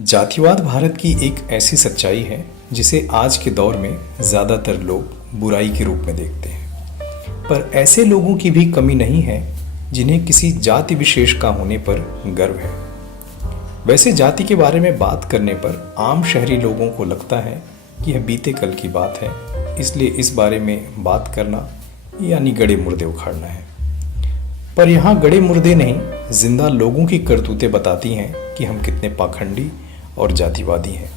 जातिवाद भारत की एक ऐसी सच्चाई है जिसे आज के दौर में ज़्यादातर लोग बुराई के रूप में देखते हैं। पर ऐसे लोगों की भी कमी नहीं है जिन्हें किसी जाति विशेष का होने पर गर्व है। वैसे जाति के बारे में बात करने पर आम शहरी लोगों को लगता है कि यह बीते कल की बात है, इसलिए इस बारे में बात करना यानी गड़े मुर्दे उखाड़ना है। पर यहाँ गड़े मुर्दे नहीं, जिंदा लोगों की करतूतें बताती हैं कि हम कितने पाखंडी और जातिवादी हैं।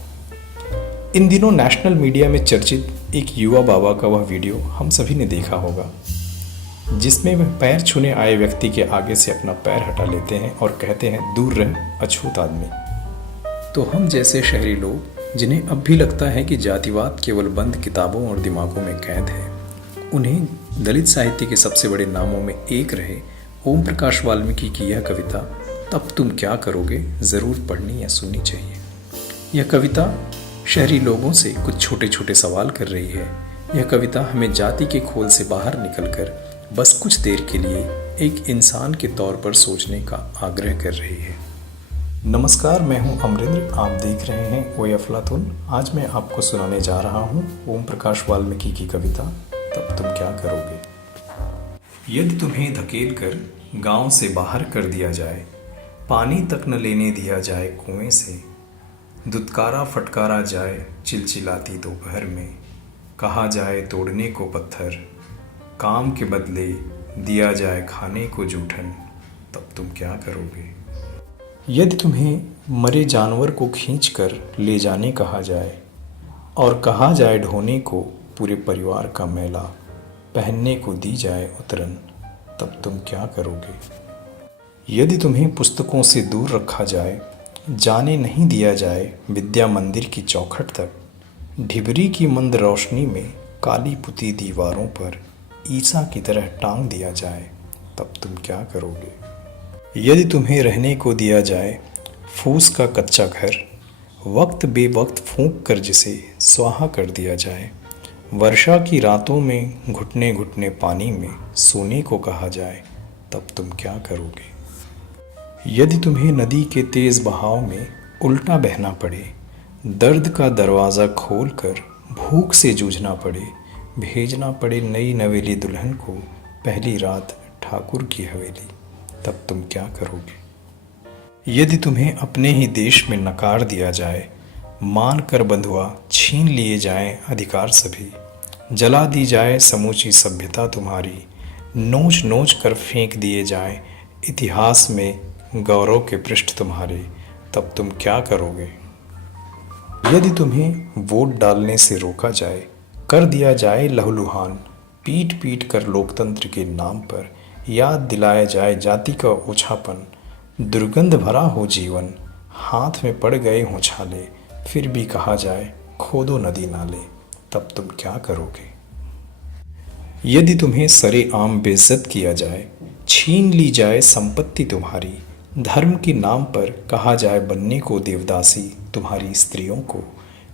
इन दिनों नेशनल मीडिया में चर्चित एक युवा बाबा का वह वीडियो हम सभी ने देखा होगा, जिसमें वह पैर छूने आए व्यक्ति के आगे से अपना पैर हटा लेते हैं और कहते हैं, दूर रह अछूत आदमी। तो हम जैसे शहरी लोग जिन्हें अब भी लगता है कि जातिवाद केवल बंद किताबों और दिमागों में कैद है, उन्हें दलित साहित्य के सबसे बड़े नामों में एक रहे ओम प्रकाश वाल्मीकि की यह कविता तब तुम क्या करोगे ज़रूर पढ़नी या सुननी चाहिए। यह कविता शहरी लोगों से कुछ छोटे छोटे सवाल कर रही है। यह कविता हमें जाति के खोल से बाहर निकलकर बस कुछ देर के लिए एक इंसान के तौर पर सोचने का आग्रह कर रही है। नमस्कार, मैं हूं अमरिंद्र, आप देख रहे हैं ओए अफलातून। आज मैं आपको सुनाने जा रहा हूं ओम प्रकाश वाल्मीकि की कविता तब तुम क्या करोगे। यदि तुम्हें धकेल कर गांव से बाहर कर दिया जाए, पानी तक न लेने दिया जाए कुएं से, दुत्कारा फटकारा जाए चिलचिलाती दोपहर में, कहा जाए तोड़ने को पत्थर, काम के बदले दिया जाए खाने को जूठन, तब तुम क्या करोगे। यदि तुम्हें मरे जानवर को खींचकर ले जाने कहा जाए और कहा जाए ढोने को पूरे परिवार का मैला, पहनने को दी जाए उतरन, तब तुम क्या करोगे। यदि तुम्हें पुस्तकों से दूर रखा जाए, जाने नहीं दिया जाए विद्या मंदिर की चौखट तक, ढिबरी की मंद रोशनी में काली पुती दीवारों पर ईसा की तरह टांग दिया जाए, तब तुम क्या करोगे। यदि तुम्हें रहने को दिया जाए फूस का कच्चा घर, वक्त बेवक्त फूंक कर जिसे स्वाहा कर दिया जाए, वर्षा की रातों में घुटने घुटने पानी में सोने को कहा जाए, तब तुम क्या करोगे। यदि तुम्हें नदी के तेज बहाव में उल्टा बहना पड़े, दर्द का दरवाज़ा खोलकर भूख से जूझना पड़े, भेजना पड़े नई नवेली दुल्हन को पहली रात ठाकुर की हवेली, तब तुम क्या करोगे। यदि तुम्हें अपने ही देश में नकार दिया जाए, मान कर बंधुआ छीन लिए जाएं अधिकार सभी, जला दी जाए समूची सभ्यता तुम्हारी, नोच नोच कर फेंक दिए जाएं इतिहास में गौरव के पृष्ठ तुम्हारे, तब तुम क्या करोगे। यदि तुम्हें वोट डालने से रोका जाए, कर दिया जाए लहूलुहान, पीट पीट कर लोकतंत्र के नाम पर याद दिलाया जाए जाति का ओछापन, दुर्गंध भरा हो जीवन, हाथ में पड़ गए हों छाले, फिर भी कहा जाए खोदो नदी नाले, तब तुम क्या करोगे। यदि तुम्हें सरे आम बेइज्जत किया जाए, छीन ली जाए संपत्ति तुम्हारी, धर्म के नाम पर कहा जाए बनने को देवदासी तुम्हारी स्त्रियों को,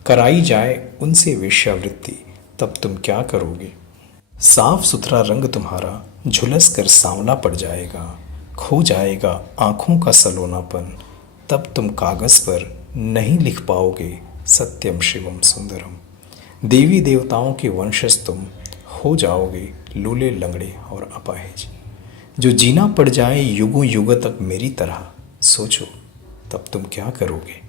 कराई जाए उनसे वेश्यावृत्ति, तब तुम क्या करोगे। साफ सुथरा रंग तुम्हारा झुलस कर सांवला पड़ जाएगा, खो जाएगा आँखों का सलोनापन, तब तुम कागज़ पर नहीं लिख पाओगे सत्यम शिवम सुंदरम। देवी देवताओं के वंशज तुम हो जाओगे लूले लंगड़े और अपाहिज। जो जीना पड़ जाए युगों युगों तक मेरी तरह, सोचो तब तुम क्या करोगे।